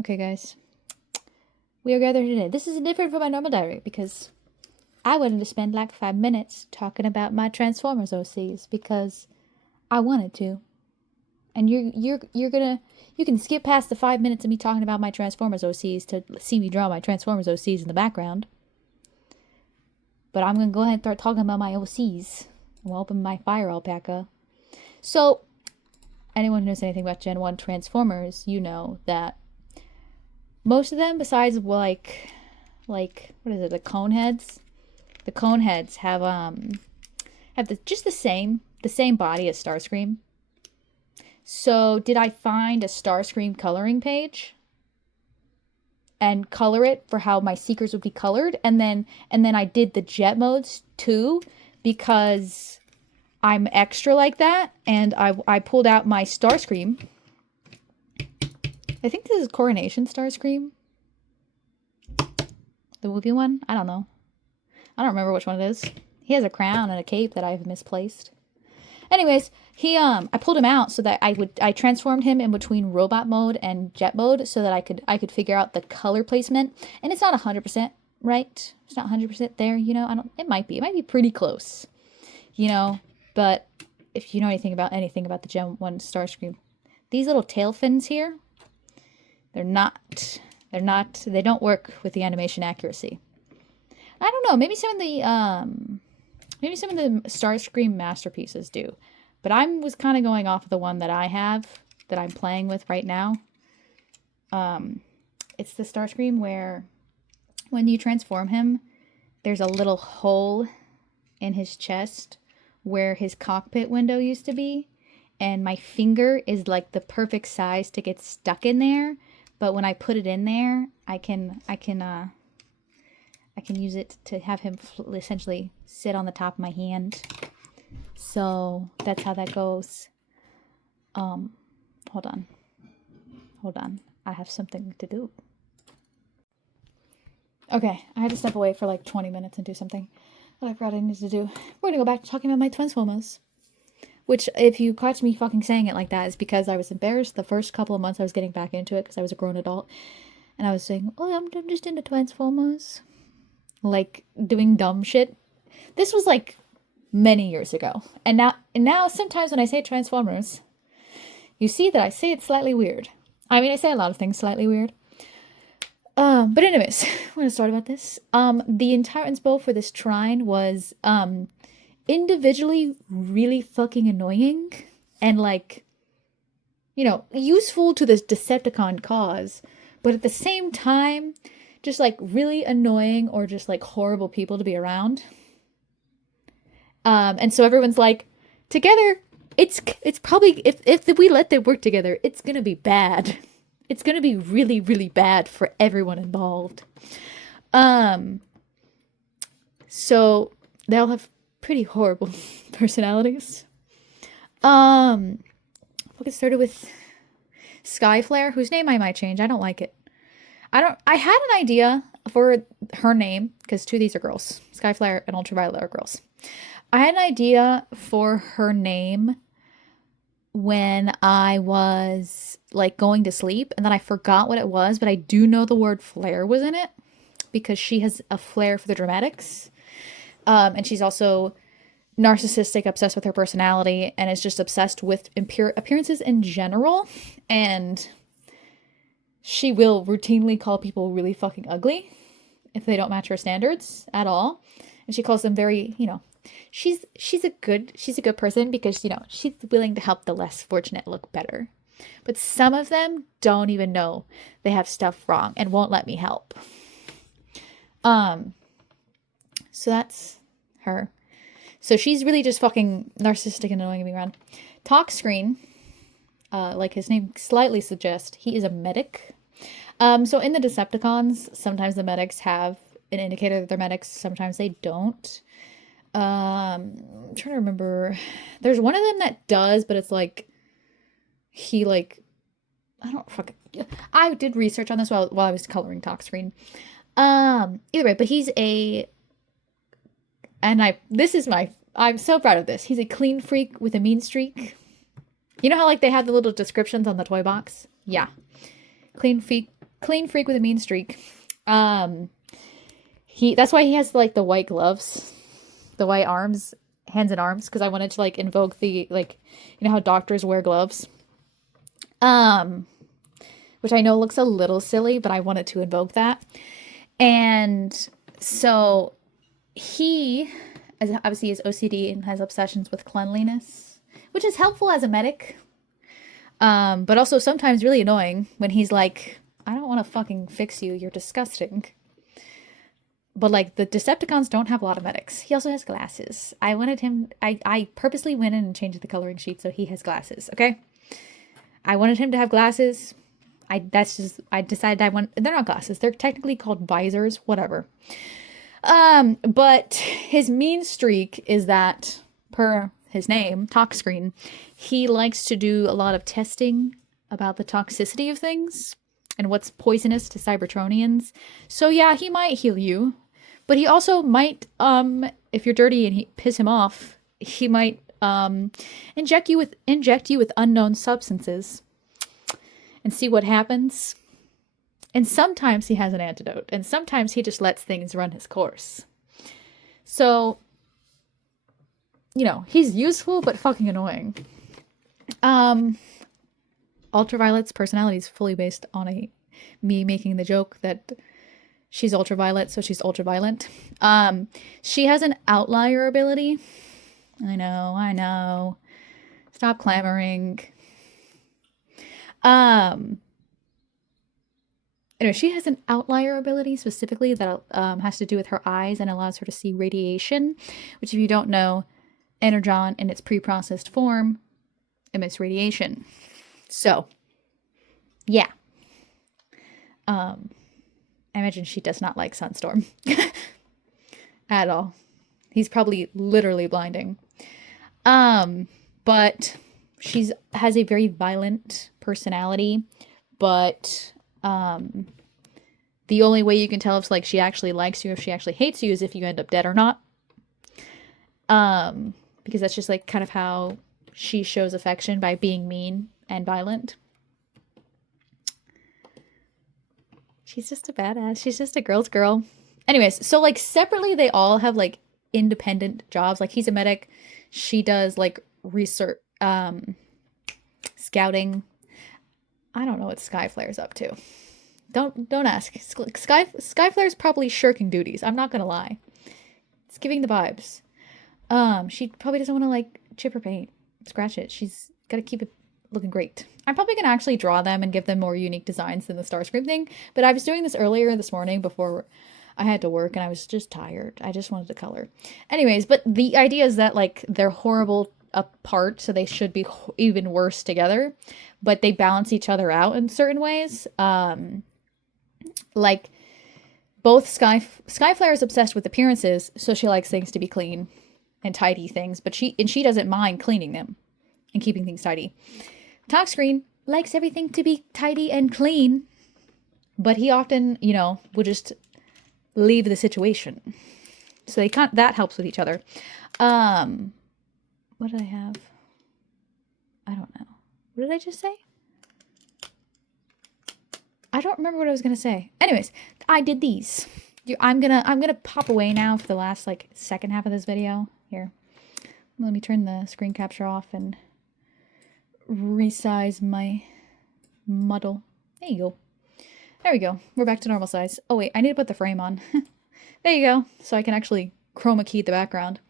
Okay, guys. We are gathered today. This is different from my normal diary because I wanted to spend like 5 minutes talking about my Transformers OCs because I wanted to. And you can skip past the 5 minutes of me talking about my Transformers OCs to see me draw my Transformers OCs in the background. But I'm gonna go ahead and start talking about my OCs. I'll open my fire alpaca. So, anyone who knows anything about Gen 1 Transformers, you know that most of them, besides like what is it, the cone heads? The cone heads have just the same body as Starscream. So did I find a Starscream coloring page and color it for how my Seekers would be colored, and then I did the jet modes too because I'm extra like that, and I pulled out my Starscream. I think this is Coronation Starscream. The movie one? I don't know. I don't remember which one it is. He has a crown and a cape that I've misplaced. Anyways, I pulled him out so that I transformed him in between robot mode and jet mode so that I could figure out the color placement. And it's not 100% right. It's not 100% there, you know. It might be pretty close. You know, but if you know anything about the Gen 1 Starscream, these little tail fins here, they don't work with the animation accuracy. I don't know, maybe some of the Starscream masterpieces do. But I was kind of going off of the one that I have, that I'm playing with right now. It's the Starscream where when you transform him, there's a little hole in his chest where his cockpit window used to be. And my finger is like the perfect size to get stuck in there. But when I put it in there, I can use it to have him essentially sit on the top of my hand. So that's how that goes. Hold on. I have something to do. Okay, I had to step away for like 20 minutes and do something that I forgot I needed to do. We're gonna go back to talking about my Transformers. Which, if you caught me fucking saying it like that, is because I was embarrassed the first couple of months I was getting back into it because I was a grown adult. And I was saying, oh, I'm just into Transformers. Like, doing dumb shit. This was, like, many years ago. And now sometimes when I say Transformers, you see that I say it slightly weird. I mean, I say a lot of things slightly weird. But anyways, I'm going to start about this. The entire inspo for this trine was, individually really fucking annoying and, like, you know, useful to this Decepticon cause, but at the same time just like really annoying or just like horrible people to be around. And so everyone's like, together it's probably, if we let them work together, it's gonna be bad. It's gonna be really, really bad for everyone involved. So they all have pretty horrible personalities. We'll get started with Skyflare, whose name I might change. I don't like it. I had an idea for her name, because two of these are girls. Skyflare and Ultraviolet are girls. I had an idea for her name when I was like going to sleep, and then I forgot what it was, but I do know the word flare was in it because she has a flair for the dramatics. And she's also narcissistic, obsessed with her personality, and is just obsessed with appearances in general. And she will routinely call people really fucking ugly if they don't match her standards at all. And she calls them very, you know, she's a good person because, you know, she's willing to help the less fortunate look better. But some of them don't even know they have stuff wrong and won't let me help. So that's her. So she's really just fucking narcissistic and annoying to be around. Talk Screen, like his name slightly suggests, he is a medic. So in the Decepticons, sometimes the medics have an indicator that they're medics, sometimes they don't. I'm trying to remember. There's one of them that does, but it's like, he like, I did research on this while I was coloring Talk Screen. Either way, but he's I'm so proud of this. He's a clean freak with a mean streak. You know how like they have the little descriptions on the toy box? Yeah. Clean freak clean freak with a mean streak. That's why he has like the white gloves, the white arms, hands and arms, because I wanted to like invoke the like, you know how doctors wear gloves. Which I know looks a little silly, but I wanted to invoke that. And so he, as obviously is OCD and has obsessions with cleanliness, which is helpful as a medic. But also sometimes really annoying when he's like, I don't want to fucking fix you. You're disgusting. But like the Decepticons don't have a lot of medics. He also has glasses. I purposely went in and changed the coloring sheet so he has glasses. Okay. I wanted him to have glasses. I decided they're not glasses. They're technically called visors, whatever. But his mean streak is that, per his name, Toxscreen, he likes to do a lot of testing about the toxicity of things and what's poisonous to Cybertronians. So yeah, he might heal you, but he also might, if you're dirty and he piss him off, he might inject you with unknown substances and see what happens. And sometimes he has an antidote, and sometimes he just lets things run his course. So, you know, he's useful but fucking annoying. Ultraviolet's personality is fully based on me making the joke that she's ultraviolet, so she's ultraviolent. She has an outlier ability. I know. Stop clamoring. Anyway, she has an outlier ability specifically that has to do with her eyes and allows her to see radiation, which if you don't know, Energon in its pre-processed form emits radiation. So, yeah. I imagine she does not like Sunstorm at all. He's probably literally blinding. But she has a very violent personality, but the only way you can tell if like she actually likes you, if she actually hates you, is if you end up dead or not. Because that's just like kind of how she shows affection, by being mean and violent. She's just a badass. She's just a girl's girl. Anyways, so like separately, they all have like independent jobs. Like he's a medic. She does like research, scouting. I don't know what Skyflare's up to. Don't ask. Skyflare's probably shirking duties. I'm not gonna lie. It's giving the vibes. She probably doesn't want to like chip or paint, scratch it. She's got to keep it looking great. I'm probably gonna actually draw them and give them more unique designs than the Starscream thing. But I was doing this earlier this morning before I had to work, and I was just tired. I just wanted to color. Anyways, but the idea is that like they're horrible apart, so they should be even worse together, but they balance each other out in certain ways. Like both Skyflare is obsessed with appearances, so she likes things to be clean and tidy things, but she doesn't mind cleaning them and keeping things tidy. Toxscreen likes everything to be tidy and clean, but he often, you know, will just leave the situation. So that helps with each other. What did I have? I don't know. What did I just say? I don't remember what I was gonna say. Anyways, I did these. I'm gonna pop away now for the last like second half of this video. Here, let me turn the screen capture off and resize my model. There you go. There we go. We're back to normal size. Oh wait, I need to put the frame on. There you go. So I can actually chroma key the background.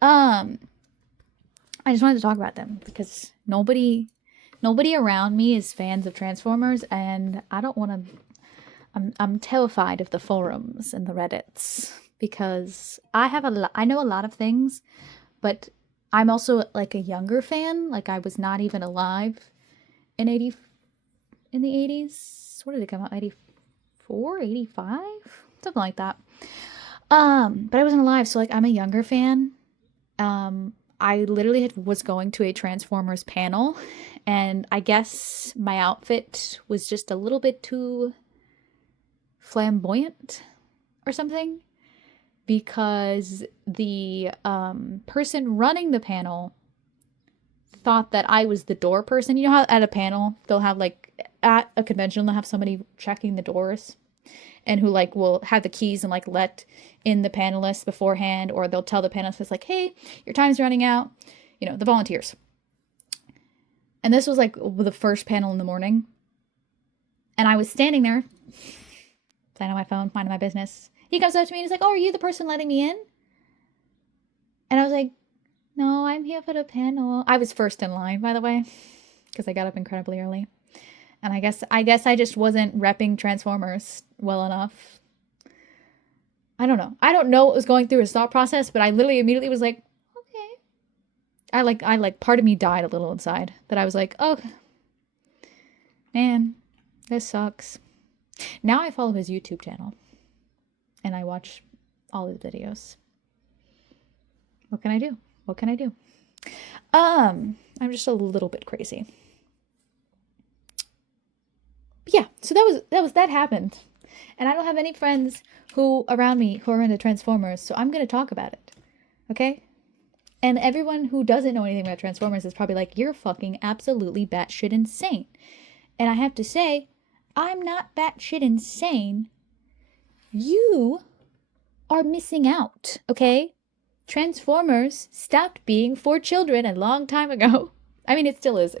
I just wanted to talk about them because nobody around me is fans of Transformers, and I don't want to. I'm terrified of the forums and the Reddits because I know a lot of things, but I'm also like a younger fan. Like I was not even alive in the 80s. What did it come out? 84, 85, something like that. But I wasn't alive, so like I'm a younger fan. I literally was going to a Transformers panel, and I guess my outfit was just a little bit too flamboyant or something, because the person running the panel thought that I was the door person. You know how at a panel they'll have like at a convention, they'll have somebody checking the doors and who like will have the keys and like let in the panelists beforehand, or they'll tell the panelists like, hey, your time's running out, you know, the volunteers. And this was like the first panel in the morning. And I was standing there, playing on my phone, minding my business. He comes up to me and he's like, oh, are you the person letting me in? And I was like, no, I'm here for the panel. I was first in line, by the way, because I got up incredibly early. And I guess I just wasn't repping Transformers well enough. I don't know. I don't know what was going through his thought process, but I literally immediately was like, okay. I like part of me died a little inside. That I was like, oh, man, this sucks. Now I follow his YouTube channel. And I watch all his videos. What can I do? What can I do? I'm just a little bit crazy. But yeah, so that happened. And I don't have any friends who around me who are into Transformers, so I'm going to talk about it. Okay? And everyone who doesn't know anything about Transformers is probably like, you're fucking absolutely batshit insane. And I have to say, I'm not batshit insane. You are missing out, okay? Transformers stopped being for children a long time ago. I mean, it still is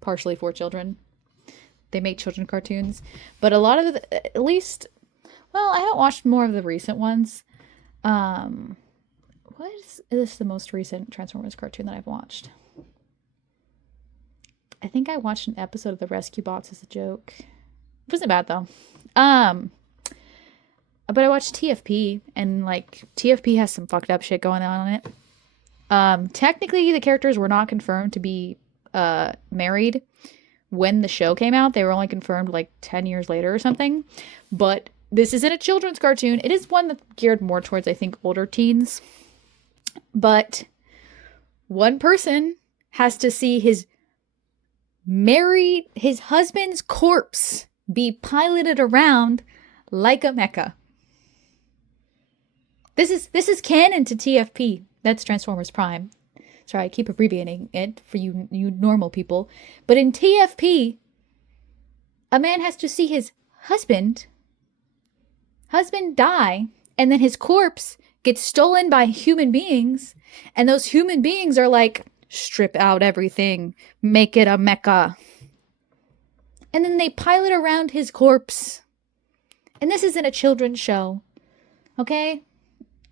partially for children. They make children cartoons. But a lot of the, at least, well, I haven't watched more of the recent ones. What is the most recent Transformers cartoon that I've watched? I think I watched an episode of the Rescue Bots as a joke. It wasn't bad, though. But I watched TFP, and, like, TFP has some fucked up shit going on in it. Technically, the characters were not confirmed to be married when the show came out. They were only confirmed, like, 10 years later or something. But this isn't a children's cartoon. It is one that's geared more towards, I think, older teens. But one person has to see his husband's corpse be piloted around like a mecha. This is canon to TFP. That's Transformers Prime. Sorry, I keep abbreviating it for you normal people. But in TFP, a man has to see his husband die, and then his corpse gets stolen by human beings, and those human beings are like, strip out everything, make it a mecha. And then they pilot around his corpse. And this isn't a children's show. Okay?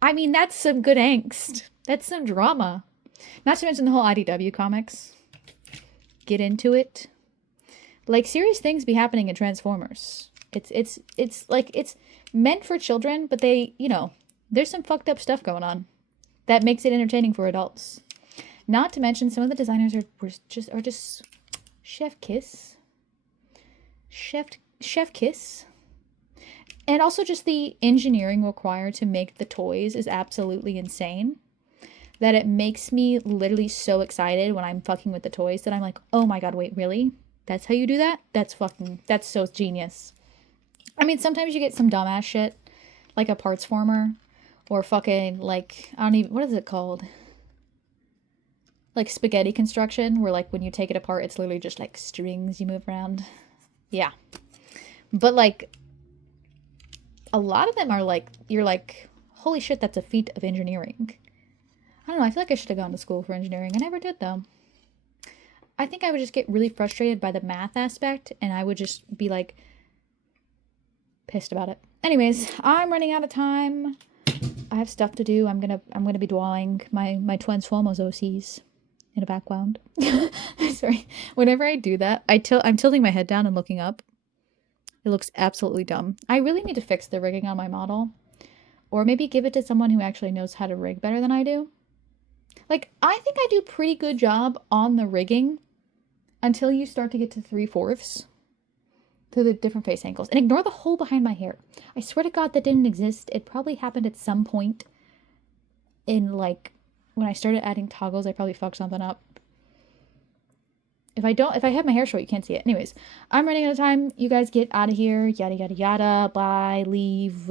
I mean, that's some good angst. That's some drama. Not to mention the whole IDW comics. Get into it. Like, serious things be happening in Transformers. It's like, it's meant for children, but they, you know, there's some fucked up stuff going on that makes it entertaining for adults. Not to mention, some of the designers are just chef kiss. Chef kiss. And also just the engineering required to make the toys is absolutely insane. That it makes me literally so excited when I'm fucking with the toys that I'm like, oh my god, wait, really? That's how you do that? That's so genius. I mean, sometimes you get some dumbass shit, like a parts former, or fucking, like, I don't even, what is it called? Like spaghetti construction, where like when you take it apart, it's literally just like strings you move around. Yeah. But like, a lot of them are like, you're like, holy shit, that's a feat of engineering. I don't know, I feel like I should have gone to school for engineering. I never did, though. I think I would just get really frustrated by the math aspect, and I would just be like, pissed about it. Anyways, I'm running out of time. I have stuff to do. I'm gonna be drawing my Transformers OCs in a background. Sorry. Whenever I do that, I'm tilting my head down and looking up. It looks absolutely dumb. I really need to fix the rigging on my model. Or maybe give it to someone who actually knows how to rig better than I do. Like, I think I do a pretty good job on the rigging until you start to get to 3/4 to the different face angles. And ignore the hole behind my hair. I swear to God that didn't exist. It probably happened at some point in, like, when I started adding toggles, I probably fucked something up. If I have my hair short, you can't see it. Anyways, I'm running out of time. You guys get out of here. Yada, yada, yada. Bye. Leave.